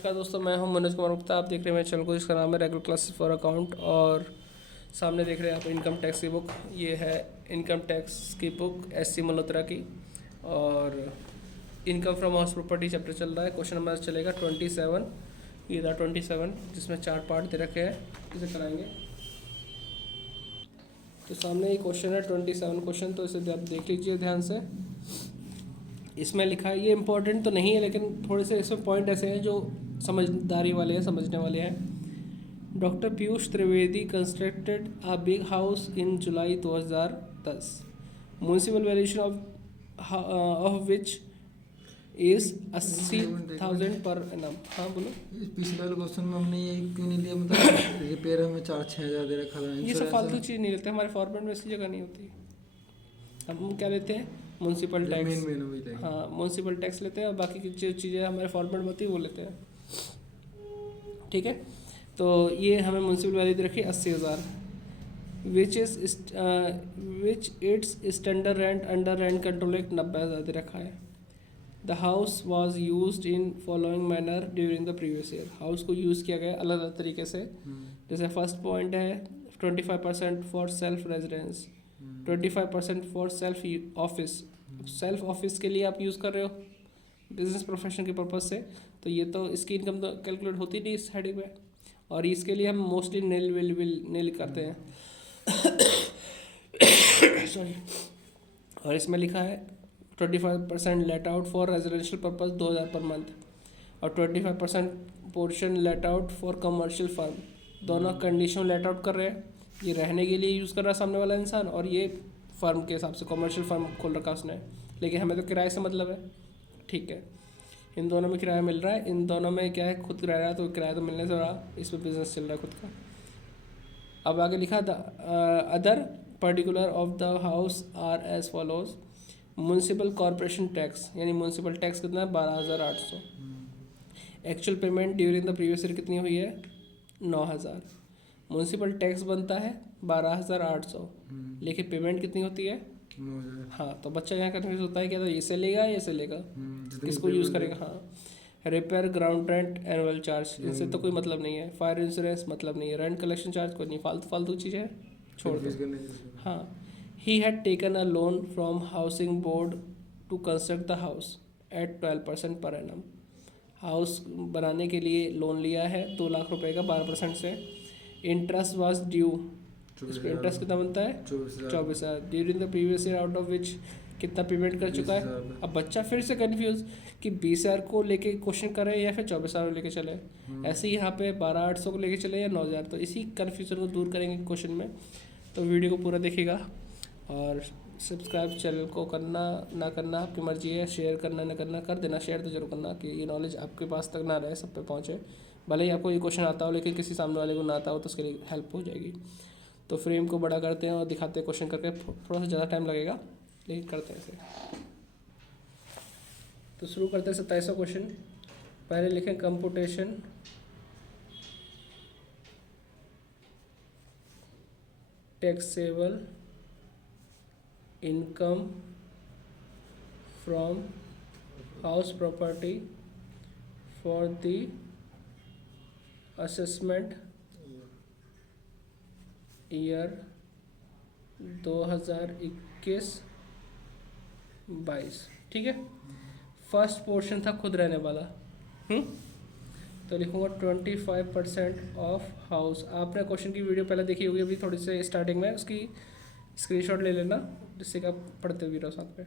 नमस्कार दोस्तों, मैं हूं मनोज कुमार गुप्ता। आप देख रहे हैं मेरे चैनल को, जिसका नाम है रेगुलर क्लासेस फॉर अकाउंट। और सामने देख रहे हैं आप इनकम टैक्स की बुक। ये है इनकम टैक्स की बुक SC मल्होत्रा की। और income from house property chapter चल रहा है। क्वेश्चन नंबर चलेगा 27। ये था 27, जिसमें 4 पार्ट दे रखे हैं। इसे कराएंगे। तो सामने ये क्वेश्चन है 27 क्वेश्चन, तो इसे आप देख लीजिए ध्यान से। इसमें लिखा है, ये इम्पोर्टेंट तो नहीं है लेकिन थोड़े से इसमें पॉइंट ऐसे हैं जो समझदारी वाले हैं, समझने वाले हैं। Doctor Piyush Trivedi constructed a big house in July 2010। Municipal valuation of which is 80,000 per annum. हाँ बोलो। पिछले वाले क्वेश्चन में हमने ये क्यों नहीं लिया, मतलब रिपेयर हमें 4-6 हज़ार दे रखा था। ये सब फालतू चीज़ नहीं लेते हमारे फॉर्मेट में, इसकी जगह नहीं होती। हम क्या लेते हैं? Municipal tax. हाँ, म्यूनसिपल टैक्स लेते हैं और बाकी की जो चीज़ें हमारे फॉर्मेट में होती है वो लेते हैं। ठीक है, तो ये हमें म्यूनसिपल वैल्यू दे रखी है 80,000, which it's standard rent under rent control act 90,000 दे रखा है। The house was use in following manner during the previous year. House को यूज़ किया गया अलग अलग तरीके से। जैसे फर्स्ट पॉइंट है 25% for self residence, 25% for self office. Self office के लिए आप यूज़ कर रहे हो बिजनेस प्रोफेशन के पर्पज़ से, तो ये तो इसकी इनकम तो कैलकुलेट होती नहीं इस हेडिंग में। और इसके लिए हम मोस्टली नील करते हैं। सॉरी। और इसमें लिखा है 25% let out for residential purpose 2,000 per month, और 25% portion let out for commercial firm. दोनों कंडीशन लेट आउट कर रहे हैं। ये रहने के लिए यूज़ कर रहा है सामने वाला इंसान, और ये फर्म के हिसाब से कमर्शियल फर्म खोल रखा उसने, लेकिन हमें तो किराए से मतलब है। ठीक है, इन दोनों में किराया मिल रहा है। इन दोनों में क्या है, खुद रह रहा है तो किराया तो मिलने से रहा, इसमें बिजनेस चल रहा है खुद का। अब आगे लिखा the other particular of the house are as follows. Municipal corporation tax, यानी म्यूनसिपल टैक्स कितना है 12,800। Actual payment during the previous year कितनी हुई है 9,000। म्यूनसिपल टैक्स बनता है 12,800, लेकिन पेमेंट कितनी होती है 9,000। हाँ, तो बच्चा यहाँ कन्फ्यूज होता है क्या, तो इसे लेगा या इसे लेगा, किसको यूज़ करेगा। हाँ, repair, ground rent, annual charge, इनसे तो कोई मतलब नहीं है। फायर इंश्योरेंस मतलब नहीं है। रेंट कलेक्शन चार्ज कोई नहीं, फालतू फालतू चीज़ें छोड़ दो। हाँ, he had taken a loan from housing board to construct the house at 12% per annum. House बनाने के लिए लोन लिया है 2 लाख रुपए का 12% से। इंटरेस्ट वाज ड्यू, इस पर इंटरेस्ट कितना बनता है 24,000 during the previous year, out of which कितना पेमेंट कर चुका है। अब बच्चा फिर से कंफ्यूज कि 20,000 को लेके क्वेश्चन करे या फिर 24,000 को लेके चले। ऐसे ही यहाँ पे 12,800 को लेके चले या 9,000, तो इसी कन्फ्यूजन को दूर करेंगे क्वेश्चन में। तो वीडियो को पूरा देखिएगा, और सब्सक्राइब चैनल को करना ना करना आपकी मर्जी है। शेयर करना ना करना, कर देना शेयर तो जरूर करना, कि ये नॉलेज आपके पास तक ना रहे, सब पे पहुँचे। भले ही आपको ये क्वेश्चन आता हो लेकिन किसी सामने वाले को ना आता हो, तो उसके लिए हेल्प हो जाएगी। तो फ्रेम को बड़ा करते हैं और दिखाते हैं क्वेश्चन करके, थोड़ा सा ज़्यादा टाइम लगेगा लेकिन करते हैं इसे। तो शुरू करते हैं 27वां क्वेश्चन। पहले लिखें computation taxable income from house property for the assessment year 2021-22। ठीक है, फर्स्ट पोर्शन था खुद रहने वाला। तो लिखूँगा 25% ऑफ हाउस। आपने क्वेश्चन की वीडियो पहले देखी होगी, अभी थोड़ी सी स्टार्टिंग में, उसकी स्क्रीनशॉट ले लेना जिससे कि आप पढ़ते भी रहो साथ में।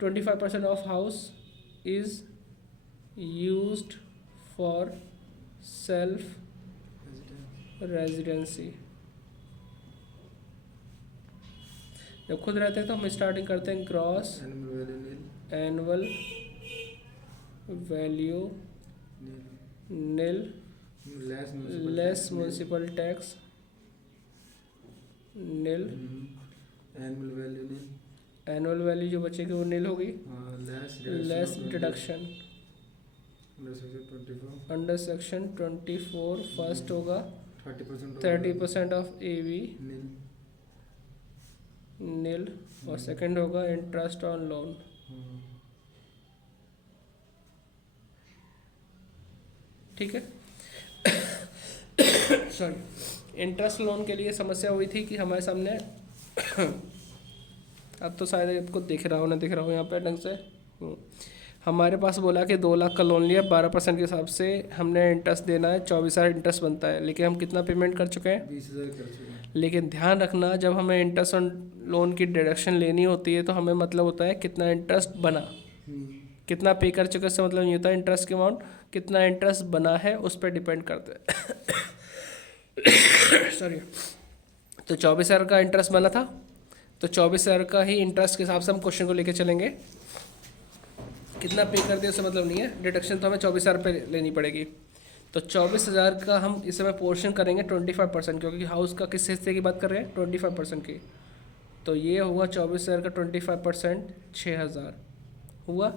25% of house is used for self residency. जब खुद रहते हैं तो हम स्टार्टिंग करते हैं ग्रॉस एनुअल वैल्यू नील लेस म्यूनसिपल टैक्स नील। एनुअल वैल्यू जो बचेगी वो नील होगी, less deduction under section 24। First होगा 30% ऑफ AV नील, और सेकंड होगा इंटरेस्ट ऑन लोन। ठीक है। सॉरी, इंटरेस्ट लोन के लिए समस्या हुई थी कि हमारे सामने अब तो शायद आपको दिख रहा हो ना दिख रहा हो यहाँ पे ढंग से। हमारे पास बोला कि 2 लाख का लोन लिया, 12% के हिसाब से हमने इंटरेस्ट देना है, 24,000 इंटरेस्ट बनता है, लेकिन हम कितना पेमेंट कर चुके हैं? 20,000 कर चुके हैं। लेकिन ध्यान रखना, जब हमें इंटरेस्ट ऑन लोन की डिडक्शन लेनी होती है तो हमें मतलब होता है कितना इंटरेस्ट बना, कितना पे कर चुके, इससे मतलब नहीं होता इंटरेस्ट के अमाउंट, कितना इंटरेस्ट बना है उस पर डिपेंड करता है। सॉरी, तो 24,000 का इंटरेस्ट बना था, तो 24,000 का ही इंटरेस्ट के हिसाब से हम क्वेश्चन को लेके चलेंगे। कितना पे कर दिया उससे मतलब नहीं है, डिडक्शन तो हमें 24,000 पे लेनी पड़ेगी। तो 24,000 का हम इस समय पोर्शन करेंगे 25%, क्योंकि हाउस का किस हिस्से की बात कर रहे हैं? 25% की। तो ये हुआ 24,000 का 25%, 6,000 हुआ।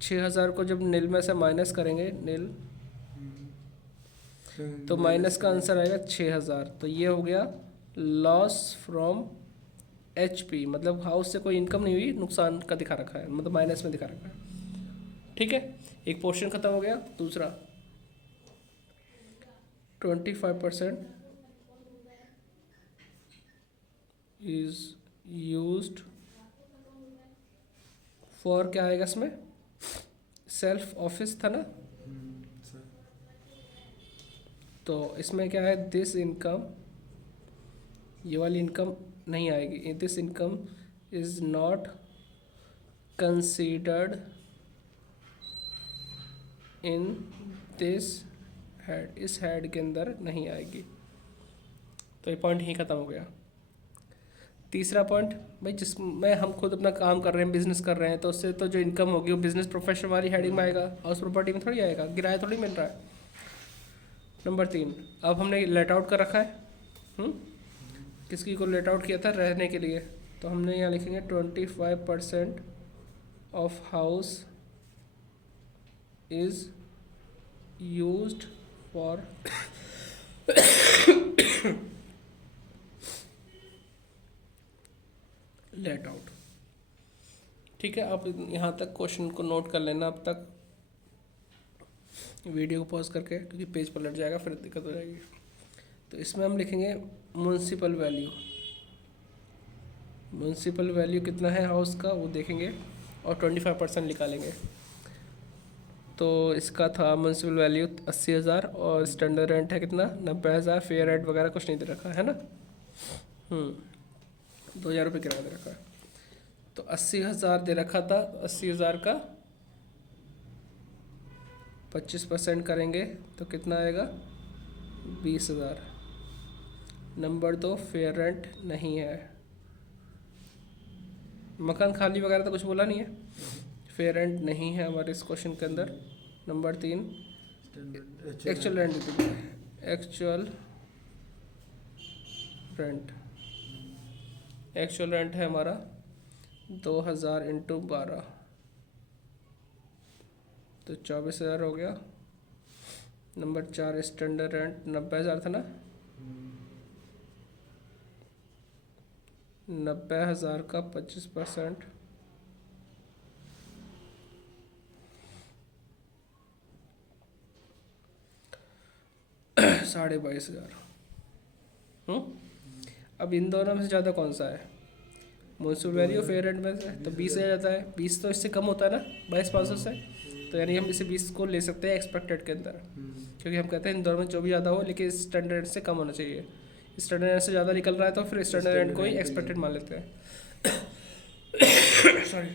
6,000 को जब नील में से माइनस करेंगे, नील, तो माइनस का आंसर आएगा 6,000। तो ये हो गया लॉस फ्रॉम HP, मतलब हाउस से कोई इनकम नहीं हुई, नुकसान का दिखा रखा है, मतलब माइनस में दिखा रखा है। ठीक है, एक पोर्शन खत्म हो गया। दूसरा 25% इज यूज्ड फॉर, क्या आएगा इसमें? सेल्फ ऑफिस था ना, तो इसमें क्या है? दिस इनकम, ये वाली इनकम नहीं आएगी। This income is not considered in this head, इस हेड के अंदर नहीं आएगी। तो ये पॉइंट ही खत्म हो गया। तीसरा पॉइंट, भाई जिसमें हम खुद अपना काम कर रहे हैं, बिजनेस कर रहे हैं, तो उससे तो जो इनकम होगी वो बिजनेस प्रोफेशन वाली हेडिंग में आएगा, हाउस प्रॉपर्टी में थोड़ी आएगा, किराया थोड़ी मिल रहा है। नंबर 3, अब हमने लेट आउट कर रखा है, किसकी को लेट आउट किया था? रहने के लिए। तो हमने यहाँ लिखेंगे 25% of house is used for let out. ठीक है, आप यहाँ तक क्वेश्चन को नोट कर लेना अब तक, वीडियो को पॉज करके, क्योंकि पेज पलट जाएगा फिर दिक्कत हो जाएगी। तो इसमें हम लिखेंगे म्युनिसिपल वैल्यू। म्युनिसिपल वैल्यू कितना है हाउस का वो देखेंगे और 25% निकालेंगे। तो इसका था म्युनिसिपल वैल्यू 80,000 और स्टैंडर्ड रेंट है कितना? 90,000। फेयर रेंट वगैरह कुछ नहीं दे रखा है ना, 2,000 रुपये किराया दे रखा है। तो 80,000 दे रखा था, 80,000 का 25% करेंगे तो कितना आएगा? 20,000। नंबर 2, फेयर रेंट नहीं है, मकान खाली वगैरह तो कुछ बोला नहीं है, फेयर रेंट नहीं है हमारे इस क्वेश्चन के अंदर। Number 3, actual rent, actual rent, actual rent है हमारा 2,000 इंटू 12, तो 24,000 हो गया। नंबर 4, स्टैंडर्ड रेंट 90,000 था ना, 90,000 का 25%, $22,500। अब इन दोनों में से ज़्यादा कौन सा है? म्युनिसिपल वैल्यू फेयर रेंट में से तो 20 जाता है, 20 तो इससे कम होता है ना 22,500 से, तो यानी हम इसे 20 को ले सकते हैं एक्सपेक्टेड के अंदर, क्योंकि हम कहते हैं इन दोनों में जो भी ज़्यादा हो लेकिन स्टैंडर्ड रेंट से कम होना चाहिए। स्टैंडर्ड रेंट से ज़्यादा निकल रहा है तो फिर स्टैंडर्ड रेंट को ही एक्सपेक्टेड मान लेते हैं। सॉरी,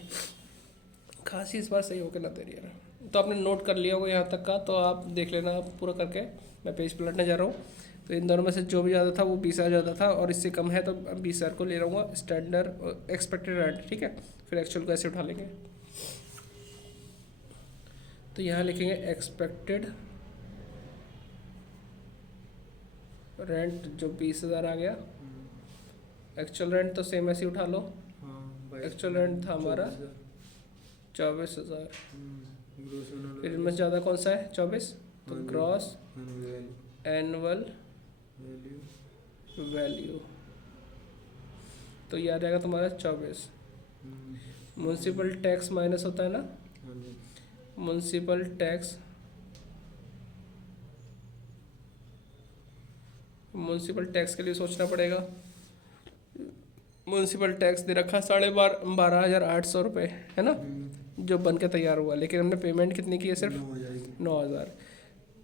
खांसी इस बार सही होकर ना दे रही है। तो आपने नोट कर लिया होगा यहाँ तक का, तो आप देख लेना पूरा करके, मैं पेज पलटने जा रहा हूँ। तो इन दोनों में से जो भी ज़्यादा था वो 20,000 ज़्यादा था और इससे कम है तो 20,000 को ले रहूँगा स्टैंडर्ड एक्सपेक्टेड रेंट। ठीक है, फिर एक्चुअल को ऐसे उठा लेंगे। तो यहाँ लिखेंगे एक्सपेक्टेड रेंट जो 20,000 आ गया, एक्चुअल रेंट तो सेम ऐसे उठा लो, एक्चुअल रेंट था हमारा 24,000। फिर इनमें से ज़्यादा कौन सा है? 24, तो ग्रॉस एनुअल वैल्यू, तो ये आ जाएगा तुम्हारा 24। म्युनिसिपल टैक्स माइनस होता है ना, म्युनिसिपल टैक्स म्यूनसिपल टैक्स के लिए सोचना पड़ेगा। म्यूनसिपल टैक्स दे रखा 12,500 है ना, जो बन के तैयार हुआ, लेकिन हमने पेमेंट कितनी की है? सिर्फ 9,000।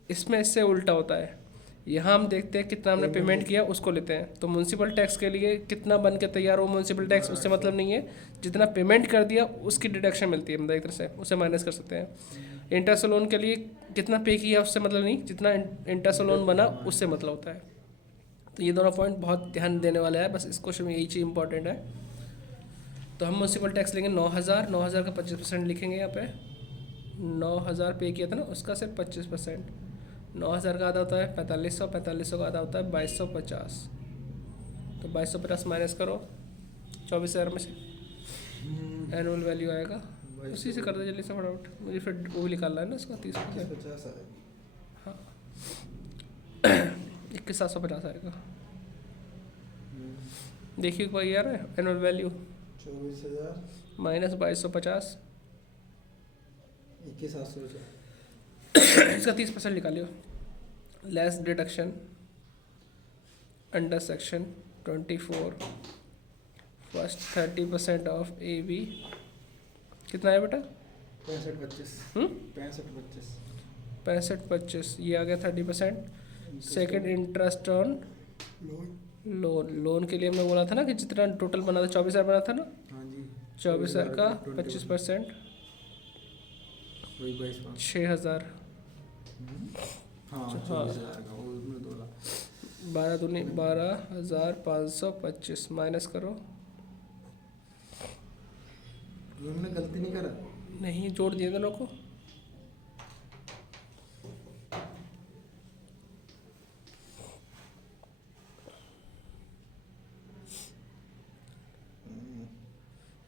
इसमें इससे उल्टा होता है, यहाँ हम देखते हैं कितना हमने पेमेंट किया उसको लेते हैं। तो म्यूनसिपल टैक्स के लिए कितना बन के तैयार हो म्यूनसिपल टैक्स, उससे मतलब नहीं है, जितना पेमेंट कर दिया उसकी डिडक्शन मिलती है, मतलब एक तरह से उसे माइनस कर सकते हैं। इंटरेस्ट लोन के लिए कितना पे किया उससे मतलब नहीं, जितना इंटरेस्ट लोन बना उससे मतलब होता है। तो ये दोनों पॉइंट बहुत ध्यान देने वाला है, बस इस क्वेश्चन में यही चीज़ इंपॉर्टेंट है। तो हम म्यूनसिपल टैक्स लेंगे 9,000, 9,000 का 25% लिखेंगे यहाँ पे। 9,000 पे किया था ना, उसका सिर्फ 25%। 9,000 का आधा होता है 4,500, 4,500 का आधा होता है 2,250। तो 2,250 माइनस करो 24,000 में से, एनुअल वैल्यू आएगा। उसी से कर दो जल्दी से फटाफट, मुझे फिर वो भी निकालना है ना इसका 30%। हाँ 21,750 आएगा। देखिए एक बार यार, एनुअल वैल्यू 24,000 माइनस 2,250, 21,750। इसका 30% निकालियो। Less deduction under section 24 first 30% of A B कितना है बेटा? 65,25। 65,25। 65,25 ये आ गया 30%। Second interest on loan, loan के लिए हमने बोला था ना कि जितना टोटल बना था 24,000 बना था ना, हाँ जी 24,000 का 25% वही 22,500। 6,000। हाँ 24,000 का वो उसमें 2 लाख। 12 दूनी 12,525 माइनस करो। हमने गलती नहीं करा। नहीं जोड़ दिए दोनों को।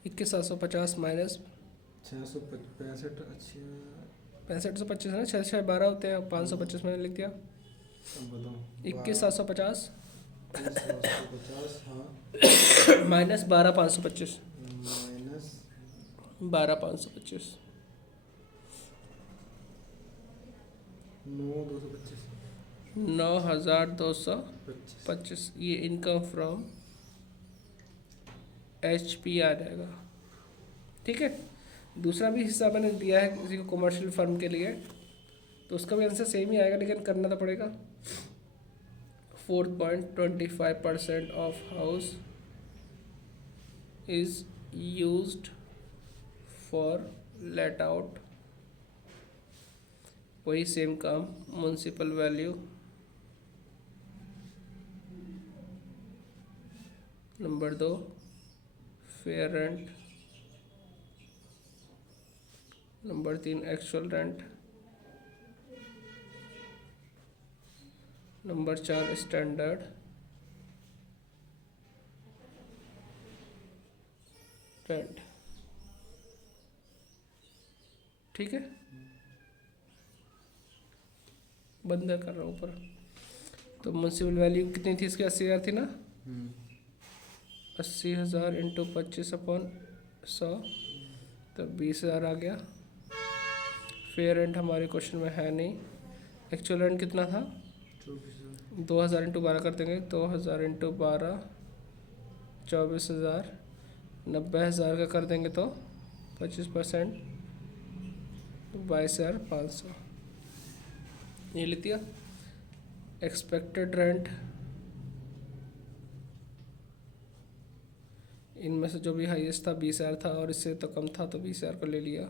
इक्कीस 750 माइनस 665। अच्छा 65,125 है ना, 6,612 होते हैं, 525 मैंने लिख दिया। अब बताओ 21,750 21,750। हाँ माइनस 12,525, माइनस 12,525 9,225। 9,225 ये इनकम फ्रॉम HP आ जाएगा। ठीक है, दूसरा भी हिस्सा मैंने दिया है किसी को कमर्शियल फर्म के लिए, तो उसका भी आंसर सेम ही आएगा, लेकिन करना तो पड़ेगा। 4.25% of house is used for let out, वही सेम काम municipal value. Number 2 fair rent. Number 3 actual rent. Number 4 standard. Rent. ठीक है, बंद कर रहा हूँ ऊपर। तो म्यूनसिपल वैल्यू कितनी थी इसकी? 80,000 थी ना। 80,000 इंटू 25/100 तो 20,000 आ गया। फेयर रेंट हमारे क्वेश्चन में है नहीं। एक्चुअल रेंट कितना था? 2,000 इंटू 12 कर देंगे, 2,000 इंटू 12 24,000। 90,000 का कर देंगे तो 25% 22,500 ये लिख दिया। एक्सपेक्टेड रेंट इनमें से जो भी हाईएस्ट था 20,000 था, और इससे तो कम था तो 20,000 को ले लिया।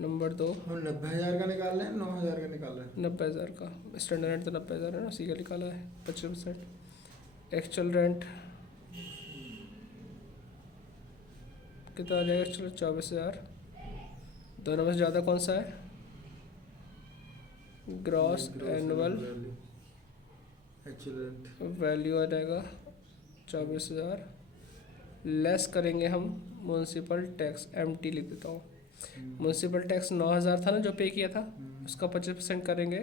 नंबर 2 हम 90,000 का निकाल रहे हैं 9,000 का निकाल रहे हैं। 90,000 का स्टैंडर्ड रेंट तो 90,000 है ना, उसी का निकाला है 25%। एक्चुअल रेंट कितना आ जाएगा? एक्चुअल 24,000। दोनों में से ज़्यादा कौन सा है? Gross annual actual rent value आ जाएगा 24,000। लेस करेंगे हम म्यूनसिपल टैक्स, MT लिख देता हूँ। म्यूनसिपल टैक्स 9,000 था ना जो पे किया था, उसका 25% करेंगे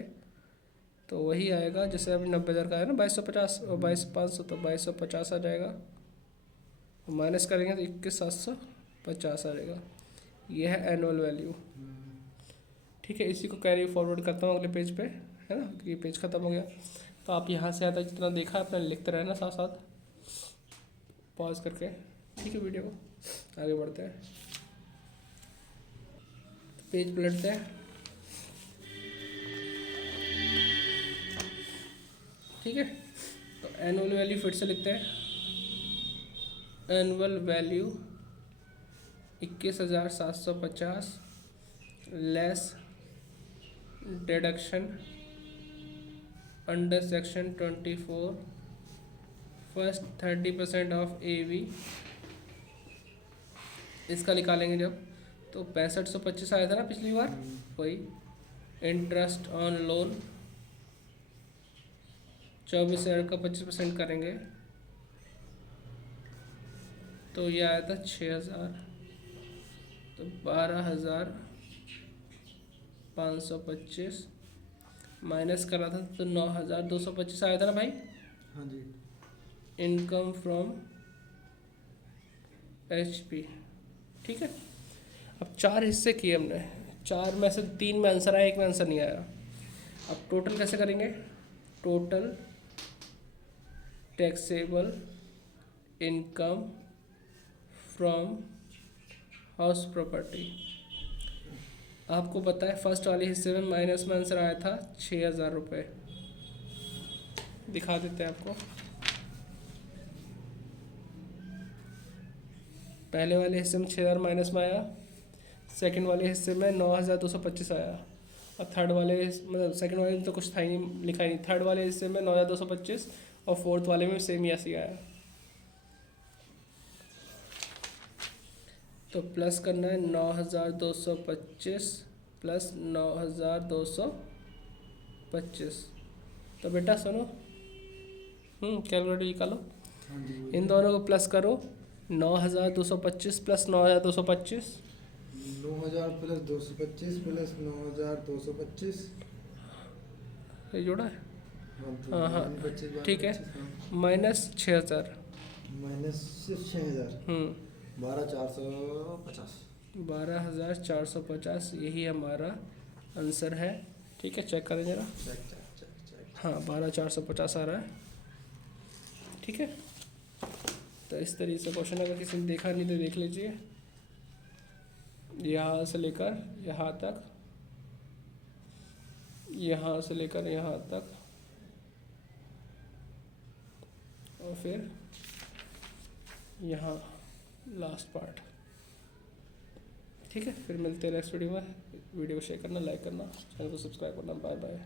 तो वही आएगा। जैसे अभी 90,000 का है ना 2,250 और 22,500 तो 2,250 आ जाएगा। माइनस करेंगे तो 21,750 आ जाएगा। यह है एनुअल वैल्यू। ठीक है, इसी को कैरी फॉरवर्ड करता हूँ अगले पेज पे, है ना, ये पेज ख़त्म हो गया। तो आप यहाँ से आता जितना देखा अपना लिखते रहना साथ साथ पॉज करके, ठीक है। वीडियो को आगे बढ़ते हैं, पेज पलटते हैं, ठीक है। तो एनुअल वैल्यू फिर से लिखते हैं, annual value 21,750 less deduction under section 24 first 30% of AV, इसका निकालेंगे जब, तो 6525 आया था ना पिछली बार, वही। इंटरेस्ट ऑन लोन 24,000 का 25% करेंगे तो ये आया था 6,000, तो 12,525 माइनस करा था तो 9,225 आया था ना भाई। हाँ जी। इनकम फ्रॉम HP, ठीक है। अब 4 हिस्से किए हमने, 4 में से 3 में आंसर आया, 1 में आंसर नहीं आया। अब टोटल कैसे करेंगे, total taxable income from house property. आपको पता है फर्स्ट वाले हिस्से में माइनस में आंसर आया था 6,000 रुपये, दिखा देते हैं आपको। पहले वाले हिस्से में 6,000 माइनस में आया, सेकंड वाले हिस्से में 9,225 आया, और थर्ड वाले मतलब सेकंड वाले में तो कुछ था ही नहीं, लिखा ही नहीं। थर्ड वाले हिस्से में 9,225 और फोर्थ वाले में सेम ही ऐसे ही आया। तो प्लस करना है 9,225 प्लस 9,225। तो बेटा सुनो, कैलकुलेटर निकालो, हाँ जी। इन दोनों को प्लस करो, 9,225 प्लस 9,225, 9,000 प्लस 225 प्लस 9,225 ये जोड़ा है, हाँ हाँ, ठीक है, माइनस 6,000, माइनस 6,000 12,450 12,450, यही हमारा आंसर है, ठीक है। चेक करें जरा, चेक। हाँ 12,450 आ रहा है, ठीक है। तो इस तरीके से क्वेश्चन अगर किसी ने देखा नहीं तो देख लीजिए, यहाँ से लेकर यहाँ तक, यहाँ से लेकर यहाँ तक, और फिर यहाँ लास्ट पार्ट, ठीक है। फिर मिलते हैं नेक्स्ट वीडियो में। वीडियो को शेयर करना, लाइक करना, चैनल को सब्सक्राइब करना। Bye bye.